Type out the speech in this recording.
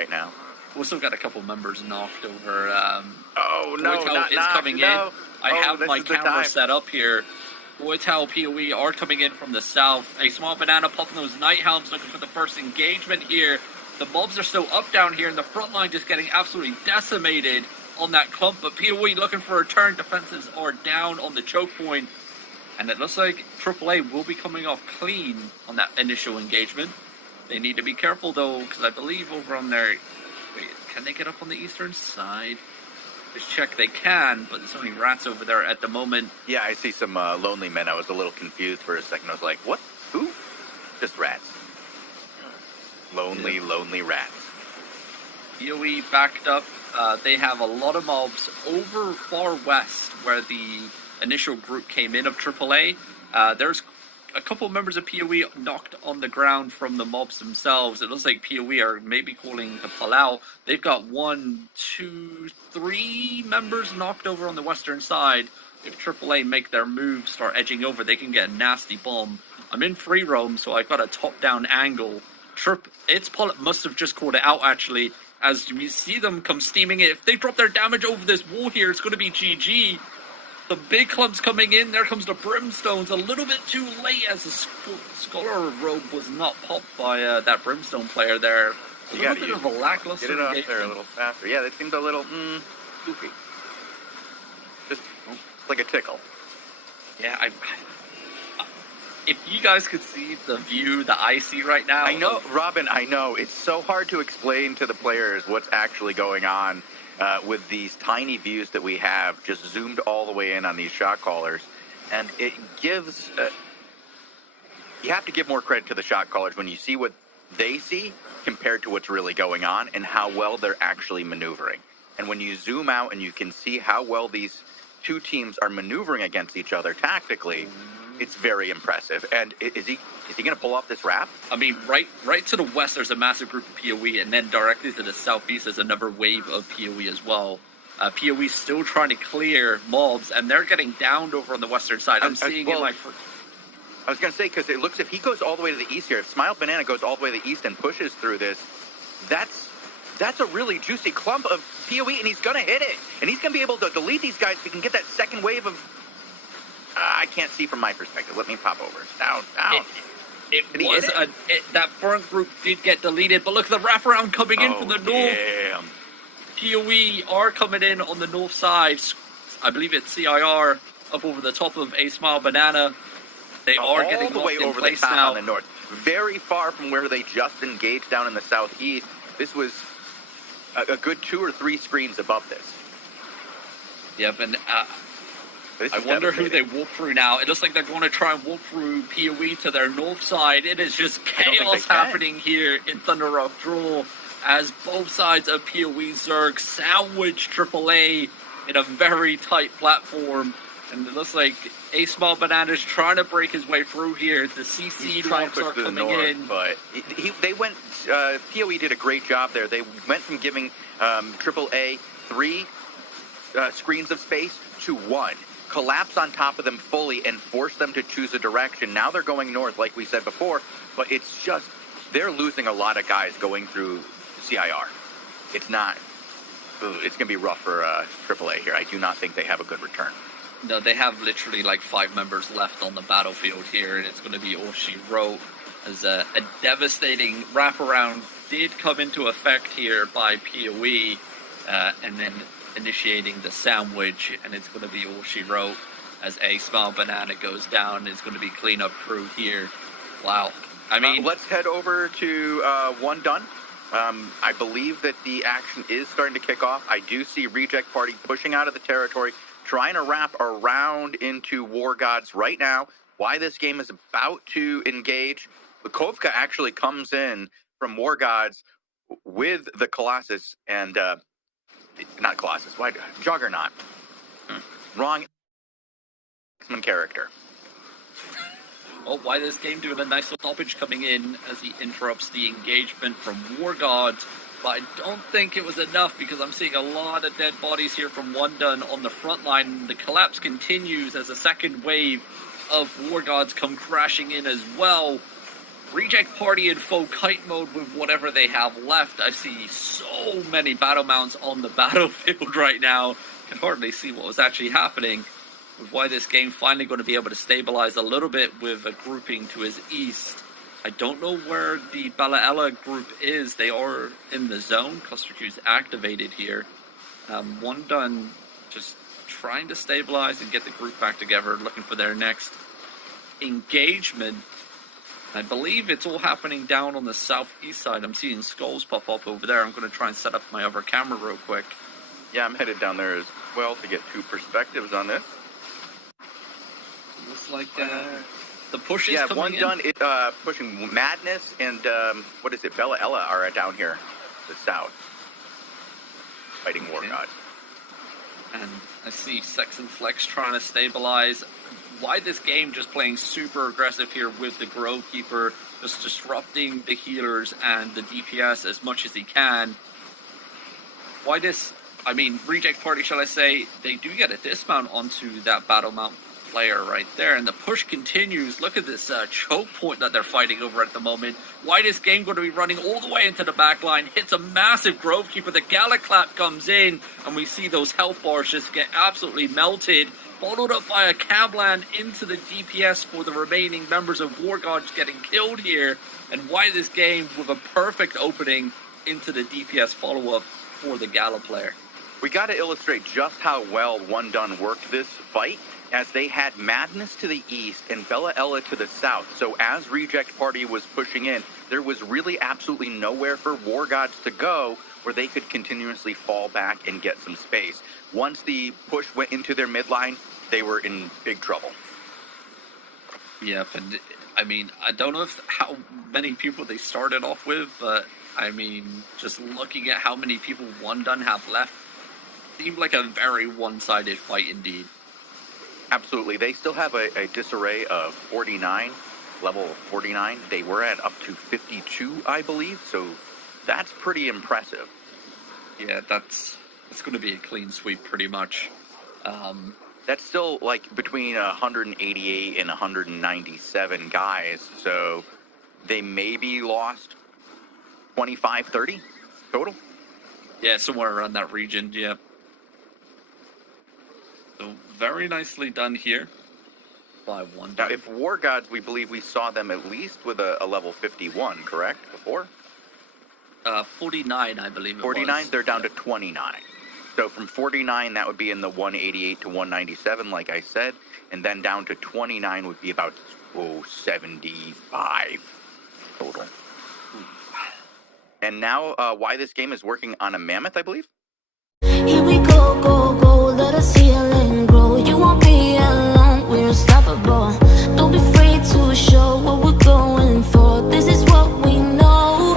right now. We've still got a couple members knocked over. Oh, no, not coming in. I have my camera set up here. Boytown POE are coming in from the south. A small banana popping those night helms looking for the first engagement here. The mobs are still up down here, and the front line just getting absolutely decimated on that clump. But POE looking for a turn. Defenses are down on the choke point. And it looks like AAA will be coming off clean on that initial engagement. They need to be careful, though, because I believe over on their... Wait, can they get up on the eastern side? Just check they can, but there's only rats over there at the moment. Yeah, I see some lonely men. I was a little confused for a second. I was like, what? Who? Just rats. Lonely rats. POE backed up. They have a lot of mobs over far west where the initial group came in of AAA. There's a couple of members of POE knocked on the ground from the mobs themselves. It looks like POE are maybe calling to pull out. They've got 1, 2, 3 members knocked over on the western side. If AAA make their move, start edging over, they can get a nasty bomb. I'm in free roam, so I've got a top-down angle. Must have just called it out, actually, as you see them come steaming in. If they drop their damage over this wall here, it's going to be GG. The big clumps coming in. There comes the Brimstones. A little bit too late as the Scholar Robe was not popped by that Brimstone player there. A little bit of a lackluster get it off there a little faster. Yeah, that seems a little goofy. Just like a tickle. Yeah, if you guys could see the view that I see right now. I know, Robin, I know. It's so hard to explain to the players what's actually going on. With these tiny views that we have just zoomed all the way in on these shot callers. And it gives... you have to give more credit to the shot callers when you see what they see compared to what's really going on and how well they're actually maneuvering. And when you zoom out and you can see how well these two teams are maneuvering against each other tactically, it's very impressive. And is he going to pull off this wrap? I mean, right to the west, there's a massive group of POE, and then directly to the southeast, there's another wave of POE as well. POE still trying to clear mobs, and they're getting downed over on the western side. I'm seeing it like... I was going to say, because it looks, if he goes all the way to the east here, if Smile Banana goes all the way to the east and pushes through this, that's a really juicy clump of POE, and he's going to hit it. And he's going to be able to delete these guys if he can get that second wave of... I can't see from my perspective. Let me pop over. Down. That front group did get deleted, but look at the wraparound coming in from the north. Damn. POE are coming in on the north side. I believe it's CIR up over the top of A Smile Banana. They are getting all the way over the top on the north. Very far from where they just engaged down in the southeast. This was a good 2 or 3 screens above this. Yep, and... I wonder who they walk through now. It looks like they're going to try and walk through POE to their north side. It is just chaos happening here in Thunder Rock Draw as both sides of POE Zerg sandwich AAA in a very tight platform. And it looks like A Small Banana's trying to break his way through here. The CC drops are coming in. But they went, POE did a great job there. They went from giving AAA 3 screens of space to 1. Collapse on top of them fully and force them to choose a direction. Now they're going north, like we said before, but it's just, they're losing a lot of guys going through CIR. It's not, it's going to be rough for AAA here. I do not think they have a good return. No, they have literally like 5 members left on the battlefield here, and it's going to be all she wrote as a devastating wraparound did come into effect here by POE, and then initiating the sandwich, and it's going to be all she wrote as A Smile Banana goes down. It's going to be cleanup crew here. Wow. I mean, let's head over to One Done. I believe that the action is starting to kick off. I do see Reject Party pushing out of the territory, trying to wrap around into War Gods right now. Why this game is about to engage. Bukovka actually comes in from War Gods with the Colossus and not Colossus. Why? Juggernaut. Wrong X-Men character. Oh, why this game doing a nice little stoppage coming in as he interrupts the engagement from War Gods. But I don't think it was enough because I'm seeing a lot of dead bodies here from One Done on the front line. The collapse continues as a second wave of War Gods come crashing in as well. Reject Party in full kite mode with whatever they have left. I see so many battle mounts on the battlefield right now. Can hardly see what was actually happening. With why this game finally going to be able to stabilize a little bit with a grouping to his east. I don't know where the Balaella group is. They are in the zone. Cluster Q's activated here. One done, just trying to stabilize and get the group back together, looking for their next engagement. I believe it's all happening down on the southeast side. I'm seeing skulls pop up over there. I'm going to try and set up my other camera real quick. Yeah, I'm headed down there as well to get two perspectives on this. Looks like the push is coming one in. done. It pushing Madness and what is it? Balaella are down here, the south, fighting War God. And I see Sex and Flex trying to stabilize. Why this game just playing super aggressive here with the Grove Keeper, just disrupting the healers and the DPS as much as he can. Why this? I mean, Reject Party, shall I say, they do get a dismount onto that Battle Mount player right there, and the push continues. Look at this choke point that they're fighting over at the moment. Why this game going to be running all the way into the back line, hits a massive Grove Keeper, the Galaclap comes in, and we see those health bars just get absolutely melted, followed up by a Cablan into the DPS for the remaining members of War Gods getting killed here, and why this game with a perfect opening into the DPS follow-up for the Gala player. We got to illustrate just how well One Done worked this fight, as they had Madness to the east and Balaella to the south. So as Reject Party was pushing in, there was really absolutely nowhere for War Gods to go where they could continuously fall back and get some space. Once the push went into their midline, they were in big trouble. Yeah, and I mean, I don't know how many people they started off with, but I mean, just looking at how many people One Done have left, seemed like a very one-sided fight indeed. Absolutely. They still have a disarray of 49, level 49. They were at up to 52, I believe, so that's pretty impressive. Yeah, it's going to be a clean sweep pretty much. That's still like between 188 and 197 guys, so they maybe lost 25, 30 total? Yeah, somewhere around that region, yeah. So very nicely done here by One Done. Now, if War Gods, we believe we saw them at least with a level 51, correct, before? 49, I believe it 49, was. they're down to 29. So from 49, that would be in the 188 to 197, like I said, and then down to 29 would be about 75 total. And now, why this game is working on a Mammoth, I believe? Here we go, go, go.